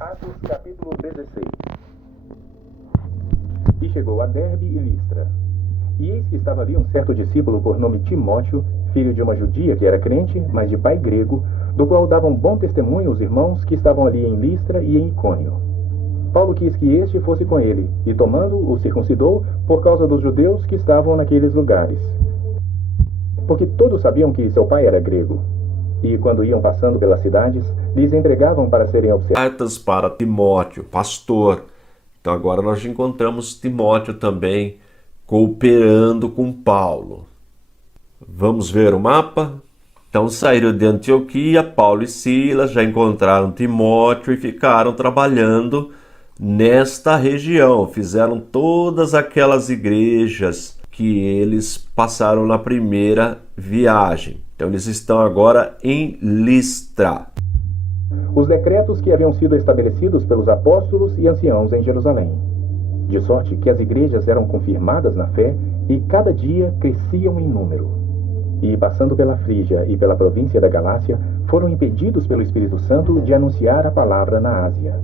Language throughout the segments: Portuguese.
Atos capítulo 16. E chegou a Derbe e Listra. E eis que estava ali um certo discípulo por nome Timóteo, filho de uma judia que era crente, mas de pai grego, do qual davam bom testemunho os irmãos que estavam ali em Listra e em Icônio. Paulo quis que este fosse com ele, e tomando-o, o circuncidou por causa dos judeus que estavam naqueles lugares. Porque todos sabiam que seu pai era grego. E quando iam passando pelas cidades, lhes entregavam para serem observados. Cartas para Timóteo, pastor. Então agora nós encontramos Timóteo também cooperando com Paulo. Vamos ver o mapa? Então saíram de Antioquia, Paulo e Silas já encontraram Timóteo e ficaram trabalhando nesta região. Fizeram todas aquelas igrejas que eles passaram na primeira viagem. Então eles estão agora em Listra. Os decretos que haviam sido estabelecidos pelos apóstolos e anciãos em Jerusalém. De sorte que as igrejas eram confirmadas na fé e cada dia cresciam em número. E passando pela Frígia e pela província da Galácia, foram impedidos pelo Espírito Santo de anunciar a palavra na Ásia.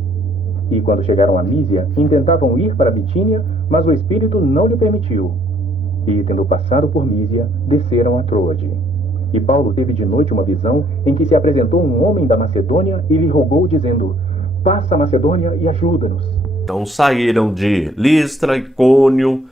E quando chegaram a Mísia, intentavam ir para Bitínia, mas o Espírito não lhe permitiu. E tendo passado por Mísia, desceram a Troade. E Paulo teve de noite uma visão em que se apresentou um homem da Macedônia e lhe rogou, dizendo: passa a Macedônia e ajuda-nos. Então saíram de Listra, Icônio,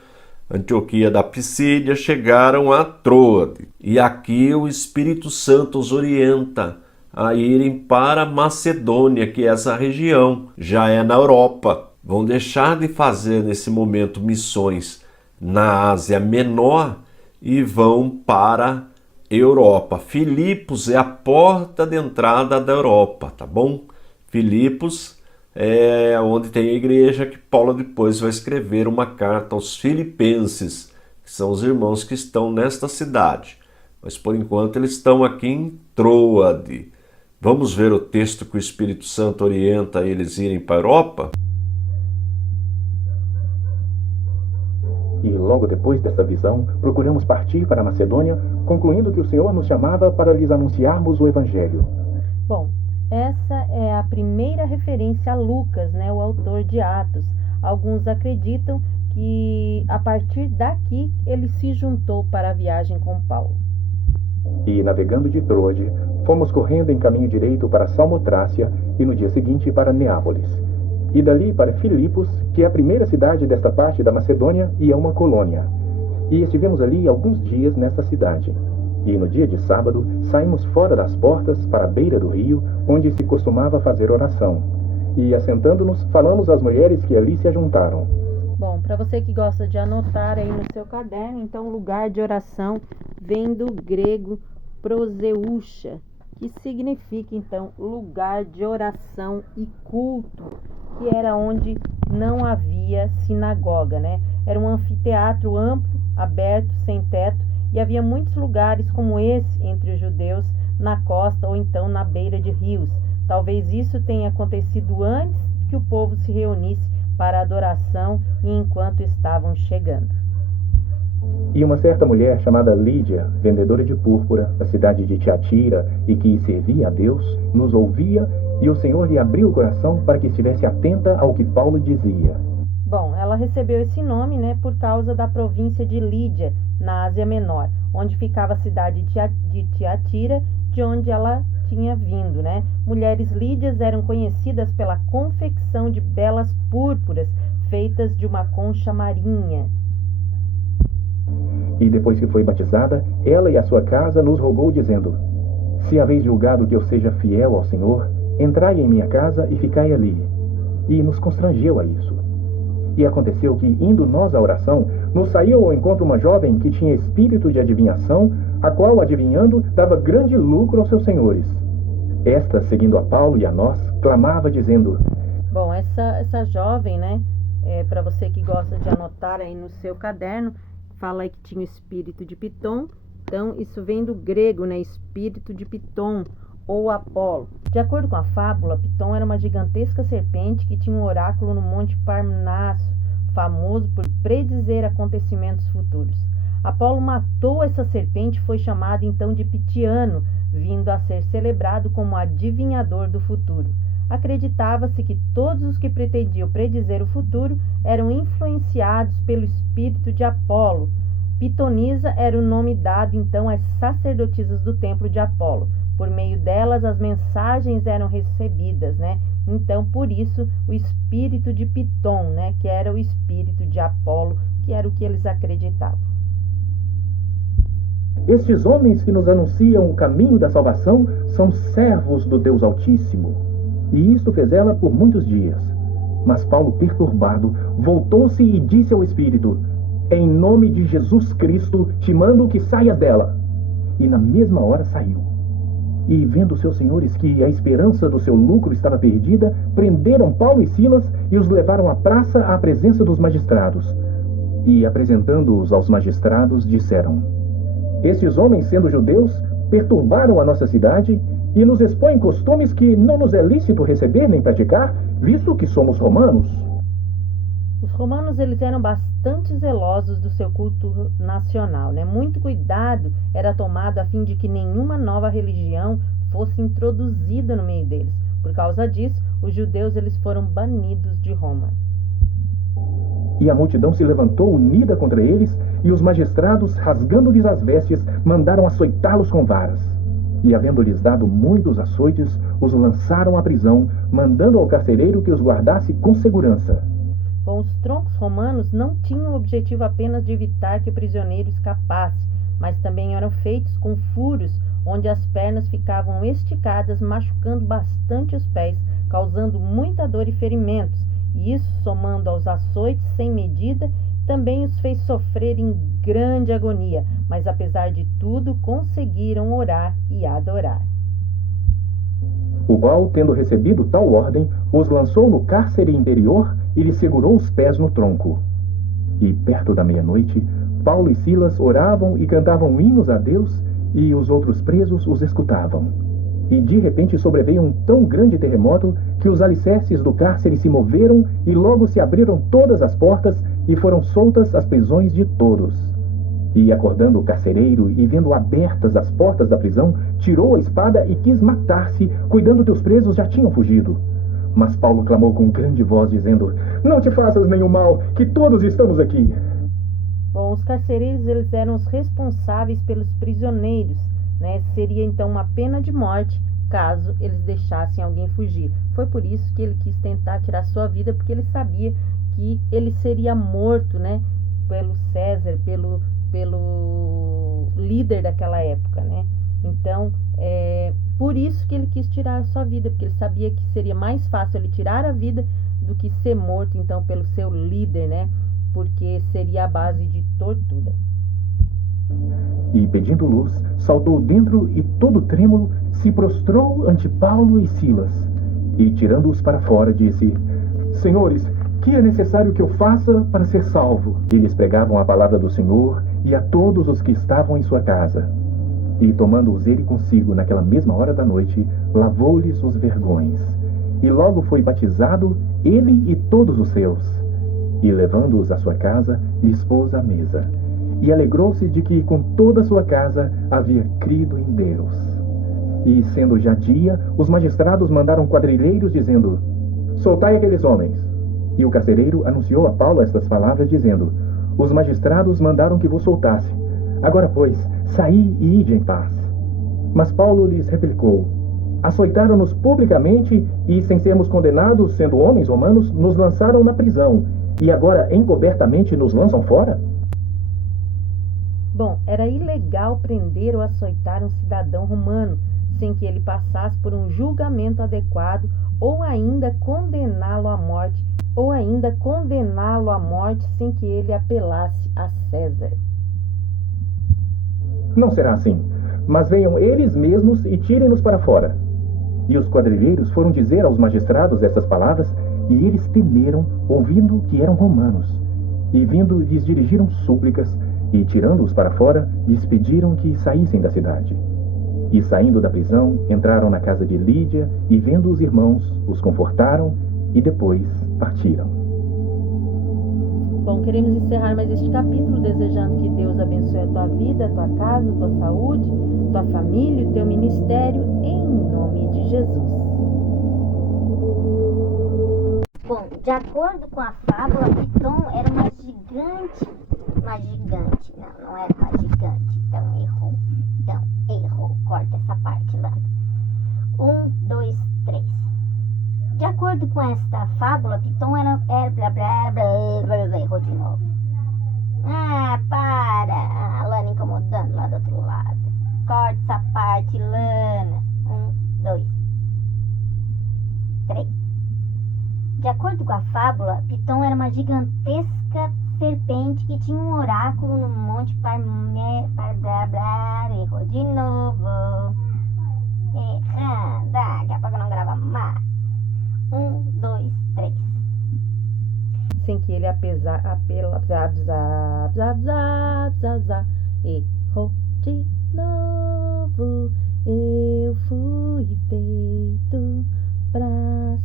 Antioquia da Pisídia, chegaram a Troade. E aqui o Espírito Santo os orienta a irem para Macedônia, que é essa região, já é na Europa. Vão deixar de fazer nesse momento missões na Ásia Menor e vão para Europa. Filipos é a porta de entrada da Europa, tá bom? Filipos é onde tem a igreja que Paulo depois vai escrever uma carta aos filipenses, que são os irmãos que estão nesta cidade. Mas por enquanto eles estão aqui em Troade. Vamos ver o texto que o Espírito Santo orienta eles irem para a Europa? E logo depois dessa visão, procuramos partir para a Macedônia, concluindo que o Senhor nos chamava para lhes anunciarmos o Evangelho. Bom, essa é a primeira referência a Lucas, o autor de Atos. Alguns acreditam que a partir daqui ele se juntou para a viagem com Paulo. E navegando de Troade, fomos correndo em caminho direito para Salmotrácia e no dia seguinte para Neápolis. E dali para Filipos, que é a primeira cidade desta parte da Macedônia e é uma colônia. E estivemos ali alguns dias nessa cidade. E no dia de sábado, saímos fora das portas para a beira do rio, onde se costumava fazer oração. E assentando-nos, falamos às mulheres que ali se ajuntaram. Bom, para você que gosta de anotar aí no seu caderno, então lugar de oração vem do grego proseúcha, que significa então lugar de oração e culto, que era onde não havia sinagoga, Era um anfiteatro amplo, aberto, sem teto, e havia muitos lugares como esse entre os judeus na costa ou então na beira de rios. Talvez isso tenha acontecido antes que o povo se reunisse para adoração e enquanto estavam chegando. E uma certa mulher chamada Lídia, vendedora de púrpura, da cidade de Tiatira, e que servia a Deus, nos ouvia, e o Senhor lhe abriu o coração para que estivesse atenta ao que Paulo dizia. Bom, ela recebeu esse nome, por causa da província de Lídia, na Ásia Menor, onde ficava a cidade de Tiatira, de onde ela tinha vindo, Mulheres lídias eram conhecidas pela confecção de belas púrpuras feitas de uma concha marinha. E depois que foi batizada, ela e a sua casa nos rogou, dizendo: se haveis julgado que eu seja fiel ao Senhor, entrai em minha casa e ficai ali. E nos constrangeu a isso. E aconteceu que, indo nós à oração, nos saiu ao encontro uma jovem que tinha espírito de adivinhação, a qual, adivinhando, dava grande lucro aos seus senhores. Esta, seguindo a Paulo e a nós, clamava, dizendo... Bom, essa jovem, para você que gosta de anotar aí no seu caderno, fala aí que tinha o espírito de Pitom. Então, isso vem do grego, espírito de Pitom, ou Apolo. De acordo com a fábula, Pitom era uma gigantesca serpente que tinha um oráculo no Monte Parnaso, famoso por predizer acontecimentos futuros. Apolo matou essa serpente e foi chamado então de Pitiano, vindo a ser celebrado como adivinhador do futuro. acreditava-se que todos os que pretendiam predizer o futuro eram influenciados pelo espírito de Apolo. Pitonisa era o nome dado então às sacerdotisas do templo de Apolo. Por meio delas as mensagens eram recebidas, né? Então, por isso, o espírito de Piton, né? Que era o espírito de Apolo, que era o que eles acreditavam. Estes homens que nos anunciam o caminho da salvação são servos do Deus Altíssimo. E isto fez ela por muitos dias. Mas Paulo, perturbado, voltou-se e disse ao espírito: em nome de Jesus Cristo, te mando que saias dela. E na mesma hora saiu. E vendo seus senhores que a esperança do seu lucro estava perdida, prenderam Paulo e Silas e os levaram à praça à presença dos magistrados. E apresentando-os aos magistrados, disseram: estes homens, sendo judeus, perturbaram a nossa cidade e nos expõem costumes que não nos é lícito receber nem praticar, visto que somos romanos. Os romanos, eles eram bastante zelosos do seu culto nacional, né? Muito cuidado era tomado a fim de que nenhuma nova religião fosse introduzida no meio deles. Por causa disso, os judeus, eles foram banidos de Roma. E a multidão se levantou unida contra eles, e os magistrados, rasgando-lhes as vestes, mandaram açoitá-los com varas. E, havendo-lhes dado muitos açoites, os lançaram à prisão, mandando ao carcereiro que os guardasse com segurança. Bom, os troncos romanos não tinham o objetivo apenas de evitar que o prisioneiro escapasse, mas também eram feitos com furos, onde as pernas ficavam esticadas, machucando bastante os pés, causando muita dor e ferimentos. E isso, somando aos açoites sem medida, também os fez sofrer em grande agonia, mas apesar de tudo, conseguiram orar e adorar. O qual, tendo recebido tal ordem, os lançou no cárcere interior e lhe segurou os pés no tronco. E, perto da meia-noite, Paulo e Silas oravam e cantavam hinos a Deus, e os outros presos os escutavam. E de repente sobreveio um tão grande terremoto que os alicerces do cárcere se moveram e logo se abriram todas as portas e foram soltas as prisões de todos. E acordando o carcereiro e vendo abertas as portas da prisão, tirou a espada e quis matar-se, cuidando que os presos já tinham fugido. Mas Paulo clamou com grande voz, dizendo: não te faças nenhum mal, que todos estamos aqui. Bom, os carcereiros, eles eram os responsáveis pelos prisioneiros, né? Seria então uma pena de morte caso eles deixassem alguém fugir. Foi por isso que ele quis tentar tirar sua vida, porque ele sabia que ele seria morto, né? Pelo César, pelo líder daquela época, né? Então, por isso que ele quis tirar a sua vida, porque ele sabia que seria mais fácil ele tirar a vida do que ser morto, então, pelo seu líder, né? Porque seria a base de tortura. E, pedindo luz, saltou dentro e, todo trêmulo, se prostrou ante Paulo e Silas. E, tirando-os para fora, disse: senhores, que é necessário que eu faça para ser salvo? E lhes pregavam a palavra do Senhor e a todos os que estavam em sua casa. E, tomando-os ele consigo naquela mesma hora da noite, lavou-lhes os vergões. E logo foi batizado, ele e todos os seus. E, levando-os à sua casa, lhes pôs à mesa. E alegrou-se de que com toda a sua casa havia crido em Deus. E, sendo já dia, os magistrados mandaram quadrilheiros, dizendo: soltai aqueles homens. E o carcereiro anunciou a Paulo estas palavras, dizendo: os magistrados mandaram que vos soltasse. Agora, pois, saí e ide em paz. Mas Paulo lhes replicou: açoitaram-nos publicamente e, sem sermos condenados, sendo homens romanos, nos lançaram na prisão. E agora, encobertamente, nos lançam fora? Bom, era ilegal prender ou açoitar um cidadão romano, sem que ele passasse por um julgamento adequado, ou ainda condená-lo à morte, sem que ele apelasse a César. Não será assim, mas venham eles mesmos e tirem-nos para fora. E os quadrilheiros foram dizer aos magistrados essas palavras, e eles temeram, ouvindo que eram romanos. E vindo, lhes dirigiram súplicas, e tirando-os para fora, lhes pediram que saíssem da cidade. E saindo da prisão, entraram na casa de Lídia, e vendo os irmãos, os confortaram, e depois partiram. Bom, queremos encerrar mais este capítulo desejando que Deus abençoe a tua vida, a tua casa, a tua saúde, a tua família, o teu ministério, em nome de Jesus. De acordo com a fábula, Piton era uma gigante, não era uma gigante, então errou, corta essa parte lá. 1, 2, 3. De acordo com esta fábula, Piton era blá, blá, blá, errou de novo. Ah, para! A Lana incomodando lá do outro lado. Corta essa parte, Lana. 1, 2, 3. De acordo com a fábula, Piton era uma gigantesca serpente que tinha um oráculo no Monte Parblá. Errou de novo. Daqui a pouco não grava mais. 1, 2, 3. Sem que ele errou de novo. Eu fui feito pra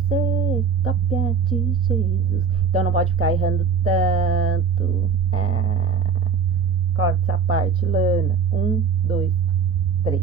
ser cópia de Jesus. Então não pode ficar errando tanto. Corta essa parte, Lana. 1, 2, 3.